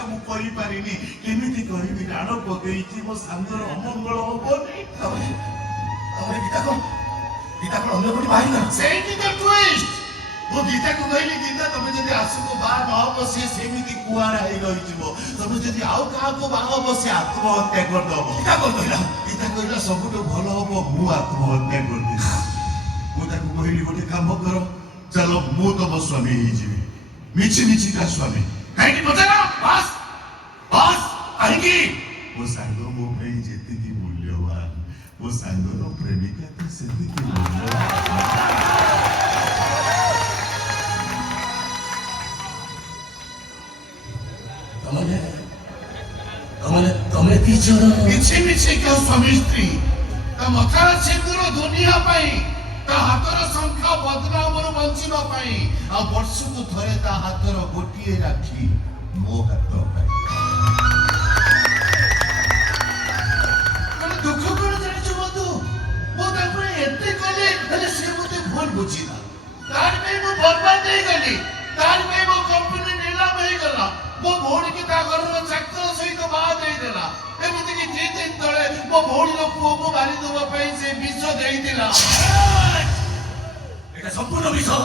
କଥା ମୁଁ କହିପାରିନି କେମିତି କରିବି ରାଣ ପକେଇଛି ମୋ ସାଙ୍ଗର ଅମଙ୍ଗଳ ହବନି ଗୀତା କଣ ଅନ୍ୟ କୋଠି ବାହାରି ନା ସେଇଠି ତ ଟୁଇଷ୍ଟ ମୁଁ ଗୀତାକୁ କହିଲି ଗୀତା ତମେ ଯଦି ଆସକୁ ବାହା ନ ହବ ସିଏ ସେମିତି କୁଆରା ହେଇ ରହିଯିବ ତମେ ଯଦି ଆଉ କାହାକୁ ବାହା ହବ ସେ ଆତ୍ମହତ୍ୟା କରିଦବ ଗୀତା କଣ କହିଲା ଗୀତା କହିଲା ସବୁଠୁ ଭଲ ହବ ମୁଁ ଆତ୍ମହତ୍ୟା କରିଦେବି ମୁଁ ତାକୁ କହିଲି ଗୋଟେ କାମ କର ଚାଲ ମୁଁ ତମ ସ୍ୱାମୀ ହେଇଯିବି ମିଛି ମିଛିକା ସ୍ୱାମୀ କାହିଁକି ପଚାର ବାସ୍ ବାସ୍ କାହିଁକି ମୋ ସାଙ୍ଗ ମୋ ପାଇଁ ଯେତିକି ମୂଲ୍ୟବାନ ମୋ ସାଙ୍ଗର ପ୍ରେମିକା ତ ସେତିକି ତମେ ଦି ଜଣ ମିଛି ମିଛିକା ସ୍ୱାମୀ ସ୍ତ୍ରୀ ତା ମଥାର ସିନ୍ଦୁର ଦୁନିଆ ପାଇଁ ତା ହାତର ଶଙ୍ଖ ବଦନାମରୁ ବଞ୍ଚିବା ପାଇଁ ଆଉ ବର୍ଷକୁ ଥରେ ତା ହାତର ଗୋଟିଏ ରାକ୍ଷୀ ମୋ ହାତ ପାଇଁ ଦୁଃଖ କଣ ଜାଣିଛ ବନ୍ଧୁ ମୁଁ ତାକୁ ଏତେ କଲି ହେଲେ ସେ ମୋତେ ଭୁଲ ବୁଝିଲା ତାର ପାଇଁ ମୁଁ ବର୍ବାଦ ହେଇଗଲି ତାର ପାଇଁ ମୋ କମ୍ପାନୀ ନିଲାମ ହେଇଗଲା ମୋ ଭଉଣୀକି ତା ଘରର ଚାକର ସହିତ ବାହା ଦେଇଦେଲା ଏମିତିକି 2 ଦିନ ତଳେ ମୋ ଭଉଣୀର ପୁଅକୁ ମାରିଦେବା ପାଇଁ ସେ ବିଷ ଦେଇଥିଲା এটা সম্পূর্ণ বিষয়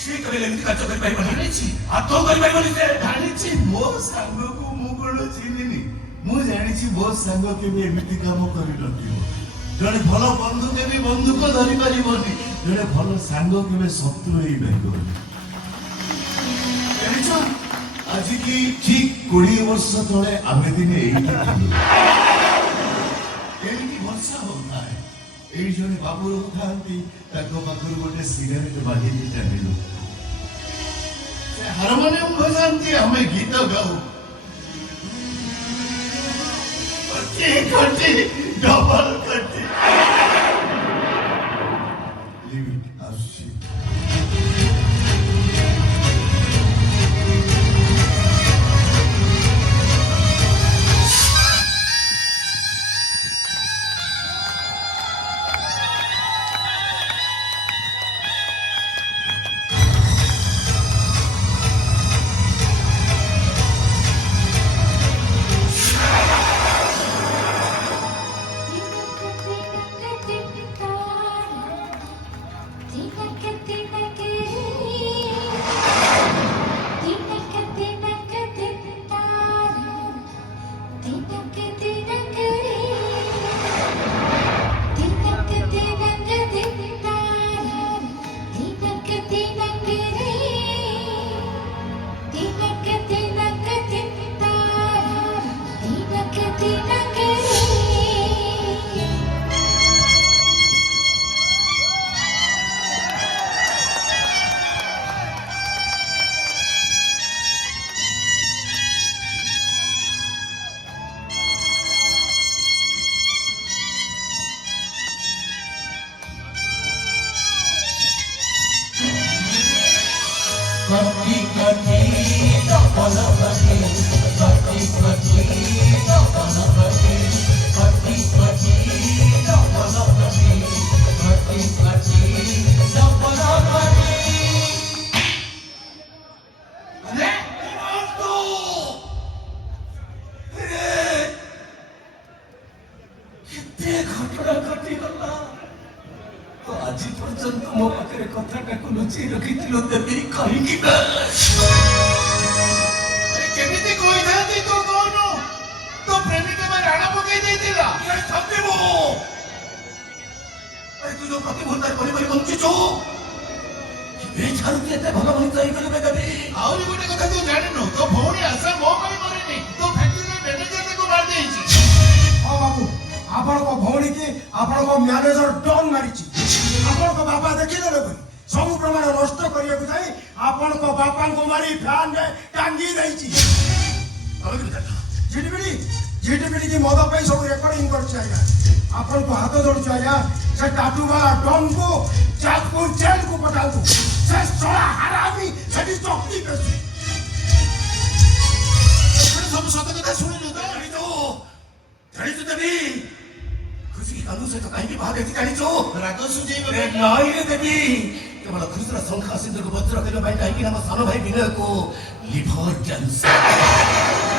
সে কেবল এমনি কাজ କରିପାରିବ ଜାଣିଛି ହାତ କରିପାରିବନି ସେ ଜାଣିଛି ମୋ ସାଙ୍ଗକୁ ମୁଁ କଣ ଚିହ୍ନିନି ମୁଁ ଜାଣିଛି ମୋ ସାଙ୍ଗ କେବେ ଏମିତି କାମ କରିନଥିବ ଜଣେ ଭଲ ବନ୍ଧୁ କେବେ ବନ୍ଧୁକ ଧରି ପାରିବନି ଜଣେ ଭଲ ସାଙ୍ଗ କେବେ ଶତ୍ରୁ ହେଇପାରିବନି ଜାଣିଛ ଆଜିକି ଠିକ 20 ବର୍ଷ ତଳେ ଆମେ ଦିନେ ଏଇଠି ଥିଲୁ ଏମିତି ବର୍ଷା ହଉଥାଏ ଏଇ ଜଣେ ବାବୁ ରହୁଥାନ୍ତି ତାଙ୍କ ପାଖରୁ ଗୋଟେ ସିଗାରେଟ ବାଗେଇକି ଚାଲିଲୁ ସେ ହାରମୋନିୟମ ବଜାନ୍ତି ଆମେ ଗୀତ ଗାଉ କଟି ଡବଲ କଟି ଆସୁଛି ଆଜି ପର୍ଯ୍ୟନ୍ତ ମୋ ପାଖରେ କଥାଟାକୁ ଲୁଚେଇ ରଖିଥିଲୁ ଦେବୀ କାହିଁକି କେମିତି କହିଥାନ୍ତି ତୁ କହୁନୁ ତୋ ପ୍ରେମିକା ବା ରାଣ ପକେଇ ଦେଇଥିଲା ତୁ ଯୋଉ ପ୍ରତିଭୂତାରେ ପରିବାର ବଞ୍ଚିଛୁ ଏଠାରୁ ଏତେ ଭଲ ମଣିଷ ହେଇଗଲୁ ଦେବୀ ଆହୁରି ଗୋଟେ କଥା ତୁ ଜାଣିନୁ ତୋ ଭଉଣୀ ଆଶା ମୋ ପାଇଁ ମରିନି ତୋ ଫ୍ୟାକ୍ଟ୍ରିର ମ୍ୟାନେଜର ତାକୁ ମାରି ଦେଇଛି ହଁ ବାବୁ ଆପଣଙ୍କ ଭଉଣୀକି ଆପଣଙ୍କ ମ୍ୟାନେଜର ଡନ୍ ମାରିଛି ଆପଣଙ୍କ ବାପା ଦେଖିଦେଲେ ବୋଲି ସବୁ ପ୍ରମାଣ ନଷ୍ଟ କରିବାକୁ ଯାଇ ଆପଣଙ୍କ ବାପାଙ୍କୁ ମାରି ଫ୍ୟାନରେ ଟାଙ୍ଗି ଦେଇଛି ଝିଟିପିଟି କି ମଦ ପାଇଁ ସବୁ ରେକର୍ଡିଂ କରିଛି ଆଜ୍ଞା ଆପଣଙ୍କୁ ହାତ ଯୋଡୁଛୁ ଆଜ୍ଞା ସେ ଟାଟୁବା ଡନ୍କୁ ଯାଜପୁର ଜେଲକୁ ପଠାନ୍ତୁ ସେ ଶଳା ହାରାମି ସେଠି ଚକ୍ତି ବେଶୀ ସବୁ ସତ କଥା ଶୁଣିଲୁ ତ ଜାଣିଛୁ ଦେବୀ ଖୁସି କାନ୍ଦୁ ସହିତ କାହିଁକି ବାହା ଦେଖି ଜାଣିଛୁ ରାଗ ସୁଝେଇବା ନାଇଁ ରେ ଦେବୀ କେବଳ ଖୁସିର ଶଙ୍ଖା ସିନ୍ଦୁରକୁ ବଜ୍ର କରିବା ପାଇଁ କାହିଁକି ଆମ ସାନ ଭାଇ ବିନୟକୁ ଲିଭର କ୍ୟାନ୍ସର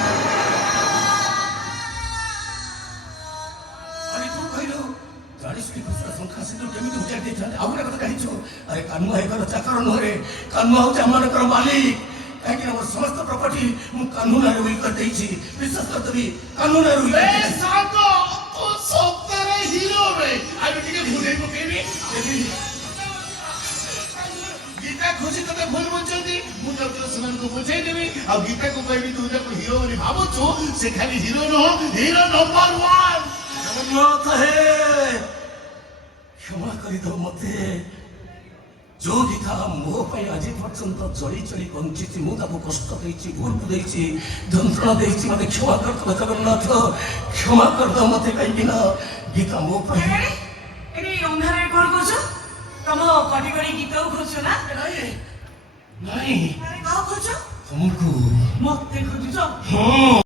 ଜାଣିଛୁ ଆରେ କାହ୍ନୁ ଭାଇଙ୍କର ଚାକର ନୁହଁରେ କାହ୍ନୁ ହଉଛି ଆମମାନଙ୍କର ମାଲିକ କାହିଁକି ନା ମୋର ସମସ୍ତ ପ୍ରପର୍ଟି ମୁଁ କାହ୍ନୁ ନାଁରେ ଉଇଲ୍ କରିଦେଇଛି ବିଶ୍ୱାସ କରିଦେବି କାହ୍ନୁ ନାଁରେ ଉଇଲ୍ ଏ କରିଦେଇଛି ସାଙ୍ଗ ତୁ ସତରେ ହିରୋ ବେ ଆମେ ଟିକେ ଭୁଲେଇ ପକେଇବି ଗୀତା ଖୁସି ତତେ ଭୁଲ ବୁଝୁଛନ୍ତି ମୁଁ ଯାଉଛି ସେମାନଙ୍କୁ ବୁଝେଇଦେବି ଆଉ ଗୀତାକୁ କହିବି ତୁ ଯାକୁ ହିରୋ ବୋଲି ଭାବୁଛୁ ସେ ଖାଲି ହିରୋ ନୁହଁ ହିରୋ ନମ୍ବର 1 ଜଗନ୍ନାଥ ହେ କ୍ଷମା କରିଦେବ ମତେ ଯୋଉ ଗୀତା ମୋ ପାଇଁ ଆଜି ପର୍ଯ୍ୟନ୍ତ ଚଳି ଚଳି ବଞ୍ଚିଛି ମୁଁ ତାକୁ କଷ୍ଟ ଦେଇଛି ଭୁଲ ଦେଇଛି ଯନ୍ତ୍ରଣା ଦେଇଛି ମତେ କ୍ଷମା କରିଦେବ ଜଗନ୍ନାଥ କ୍ଷମା କରିଦେବ ମତେ କାହିଁକି ନା ଗୀତା ମୋ ପାଇଁ ଏଠି ଅନ୍ଧାରରେ କଣ କରୁଛ ତମ କଟି କଟି ଗୀତକୁ ଖୋଜୁଛ ନା ନାଇଁ ଆରେ କାହା ଖୋଜୁଛ ତମକୁ ମତେ ଖୋଜୁଛ ହଁ